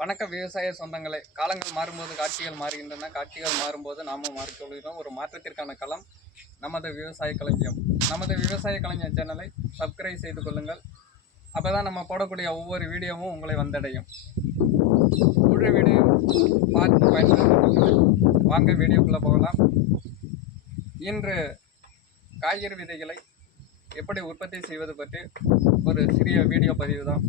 வணக்க விவசாய சொந்தங்களே, காலங்கள் மாறும்போது காட்சிகள் மாறுகின்றன. காட்சிகள் மாறும்போது நாமும் மாறிக்கொள்கிறோம். ஒரு மாற்றத்திற்கான களம் நமது விவசாய களஞ்சியம். நமது விவசாய களஞ்சியம் சேனலை சப்ஸ்கிரைப் செய்து கொள்ளுங்கள். அப்போதான் நம்ம போடக்கூடிய ஒவ்வொரு வீடியோவும் உங்களை வந்தடையும். முழு வீடியோ பார்த்து பயன்படுத்த வாங்க வீடியோக்குள்ளே போகலாம். இன்று காய்கறி விதைகளை எப்படி உற்பத்தி செய்வது பற்றி ஒரு சிறிய வீடியோ பதிவு தான்.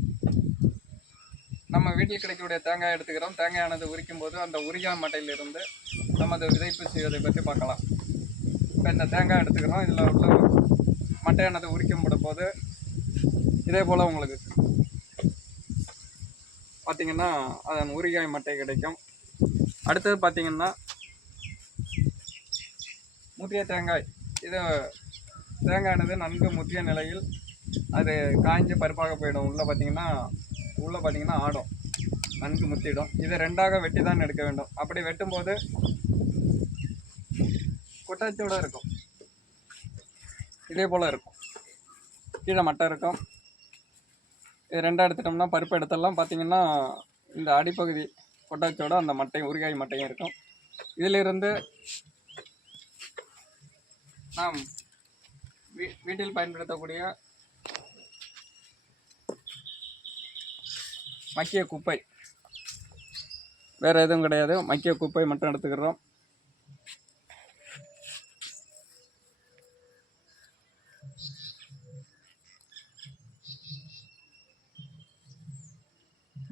நம்ம வீட்டில் கிடைக்கக்கூடிய தேங்காய் எடுத்துக்கிறோம். தேங்காயானது உரிக்கும் போது அந்த உரியா மட்டையிலிருந்து நமது விதைப்பு செய்வதை பற்றி பார்க்கலாம். இப்போ இந்த தேங்காய் எடுத்துக்கிறோம். இதில் உள்ள மட்டையானது உரிக்கப்படும் போது இதே போல் உங்களுக்கு பார்த்திங்கன்னா அதன் உரிகாய் மட்டை கிடைக்கும். அடுத்தது பார்த்திங்கன்னா முற்றிய தேங்காய். இது தேங்காயானது நன்கு முற்றிய நிலையில் அது காய்ஞ்சு பருப்பாக போயிடும். உள்ளே பார்த்திங்கன்னா ஆடும், நன்கு முத்திடும். இதை ரெண்டாக வெட்டி தான் எடுக்க வேண்டும். அப்படி வெட்டும்போது குட்டச்சோடு இருக்கும், இதே போல் இருக்கும். கீழே மட்டை இருக்கும். இது ரெண்டாக எடுத்துட்டோம்னா பருப்பு எடுத்துடலாம். பார்த்திங்கன்னா இந்த அடிப்பகுதி கொட்டாச்சோட அந்த மட்டையும் உரிகாய் மட்டையும் இருக்கும். இதிலிருந்து நாம் வீட்டில் பயன்படுத்தக்கூடிய மக்கிய குப்பை, வேறு எதுவும் கிடையாது, மக்கிய குப்பை மட்டும் எடுத்துக்கிறோம்.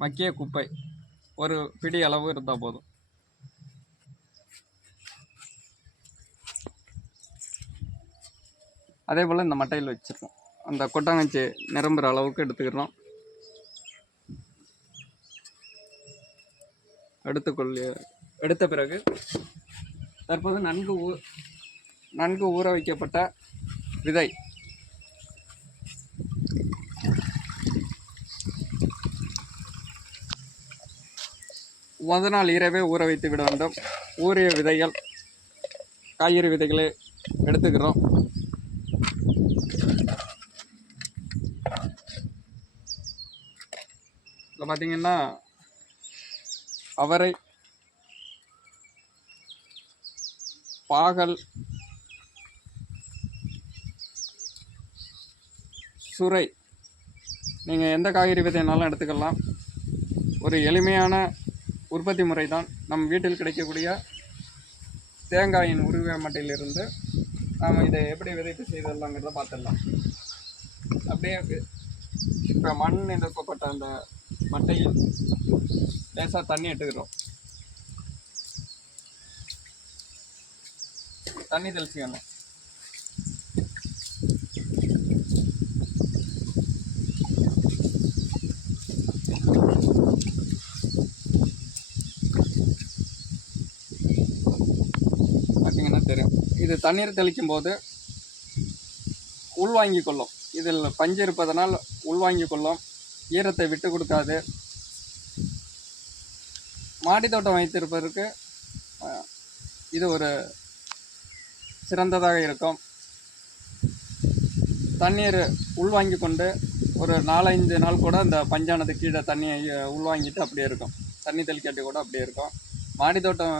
மக்கிய குப்பை ஒரு பிடி அளவு இருந்தால் போதும். அதே போல் இந்த மட்டையில் வச்சுருக்கோம். அந்த கொட்டாங்கச்சி நிரம்புகிற அளவுக்கு எடுத்துக்கிறோம். எடுத்த பிறகு தற்போது நன்கு ஊற வைக்கப்பட்ட விதை முதல் நாள் இரவே ஊற வைத்து விட வேண்டும். ஊறிய விதைகள், காய்கறி விதைகளை எடுத்துக்கிறோம். இதில் பார்த்திங்கன்னா அவரை, பாகல், சுரை, நீங்கள் எந்த காய்கறி விதைனாலும் எடுத்துக்கலாம். ஒரு எளிமையான உற்பத்தி முறை தான். நம் வீட்டில் கிடைக்கக்கூடிய தேங்காயின் உருவ மட்டையிலிருந்து நாம் இதை எப்படி விதைப்பு செய்திடலாங்கிறத பார்த்துடலாம். அப்படியே இப்போ மண் நிரப்பப்பட்ட அந்த மட்டையில் லேசாக தண்ணி எடுத்துக்கிறோம். தண்ணி தெளிச்சிக்கணும். பார்த்தீங்கன்னா தெரியும், இது தண்ணீர் தெளிக்கும் போது உள்வாங்கி கொள்ளும். இதில் பஞ்சு இருப்பதனால் உள்வாங்கி கொள்ளும், ஈரத்தை விட்டு கொடுக்காது. மாடி தோட்டம் வைத்திருப்பதற்கு இது ஒரு சிறந்ததாக இருக்கும். தண்ணீர் உள்வாங்கி கொண்டு ஒரு 4-5 நாள் கூட இந்த பஞ்சானது கீழே தண்ணியை உள்வாங்கிட்டு அப்படியே இருக்கும். தண்ணி தெளிக்காட்டி கூட அப்படியே இருக்கும். மாடி தோட்டம்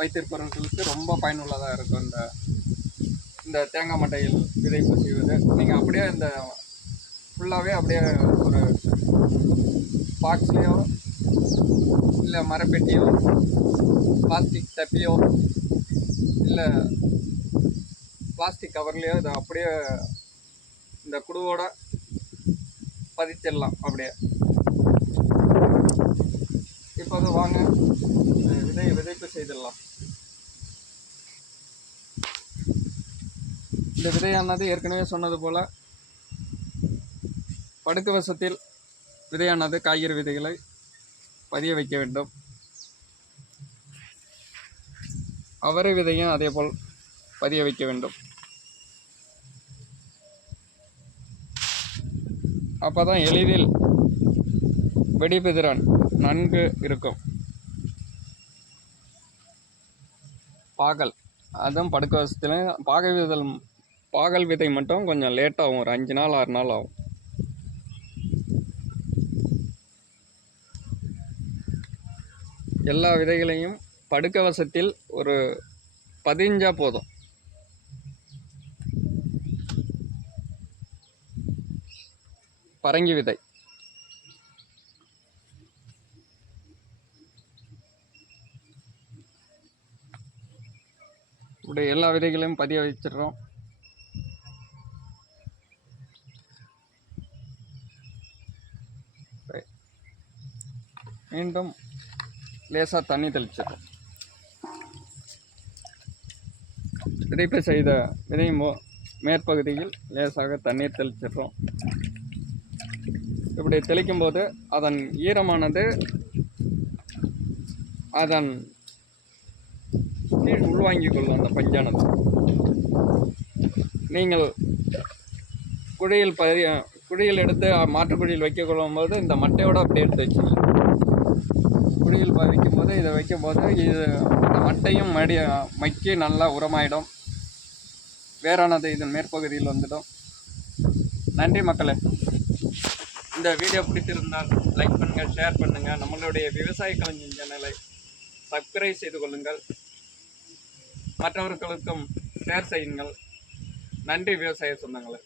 வைத்திருப்பவர்களுக்கு ரொம்ப பயனுள்ளதாக இருக்கும் இந்த தேங்காய் மட்டையில் விதைப்பு செய்வது. நீங்கள் அப்படியே இந்த ஃபுல்லாகவே அப்படியே ஒரு பாக்ஸ்லேயோ இல்லை மரப்பெட்டியோ பிளாஸ்டிக் டப்பியோ இல்லை பிளாஸ்டிக் கவர்லேயோ இதை அப்படியே இந்த குடுவோட பதிச்சிடலாம். அப்படியே இப்போது வாங்க விதைப்பு செய்திடலாம். இந்த விதையானது ஏற்கனவே சொன்னது போல் படுக்க வசத்தில் விதையானது காய்கறி விதைகளை பதிய வைக்க வேண்டும். அவரை விதையும் அதே போல் பதிய வைக்க வேண்டும். அப்போ தான் எளிதில் வெடிப்புதிறன் நன்கு இருக்கும். பாகல், அதுவும் படுக்க வசத்தில் பாகல் விதை மட்டும் கொஞ்சம் லேட்டாகும், ஒரு 5 நாள் 6 நாள் ஆகும். எல்லா விதைகளையும் படுக்கவசத்தில் ஒரு பதிஞ்சா போதும். பரங்கி விதை இப்படி எல்லா விதைகளையும் பதிய வச்சிடுறோம். மீண்டும் லேசாக தண்ணி தெளிச்சிடுறோம். விதைப்பு செய்த விதையும் மேற்பகுதியில் லேசாக தண்ணீர் தெளிச்சிடுறோம். இப்படி தெளிக்கும் போது அதன் ஈரமானது அதன் கீழ் உள்வாங்கிக் கொள்ளும். அந்த பஞ்சானது நீங்கள் குழியில் எடுத்து மாற்றுக்குழியில் வைக்க கொள்ளும்போது இந்த மட்டையோடு அப்படியே எடுத்து வச்சுக்கலாம். குழியில் வைக்கும்போது இதை வைக்கும்போது இது இந்த மட்டையும் மக்கி நல்லா உரமாயிடும். வேறானது இதன் மேற்பகுதியில் வந்துடும். நன்றி மக்களே. இந்த வீடியோ பிடித்திருந்தால் லைக் பண்ணுங்கள், ஷேர் பண்ணுங்கள். நம்மளுடைய விவசாய களஞ்சியம் சேனலை சப்ஸ்கிரைப் செய்து கொள்ளுங்கள். மற்றவர்களுக்கும் ஷேர் செய்யுங்கள். நன்றி விவசாய சொந்தங்களே.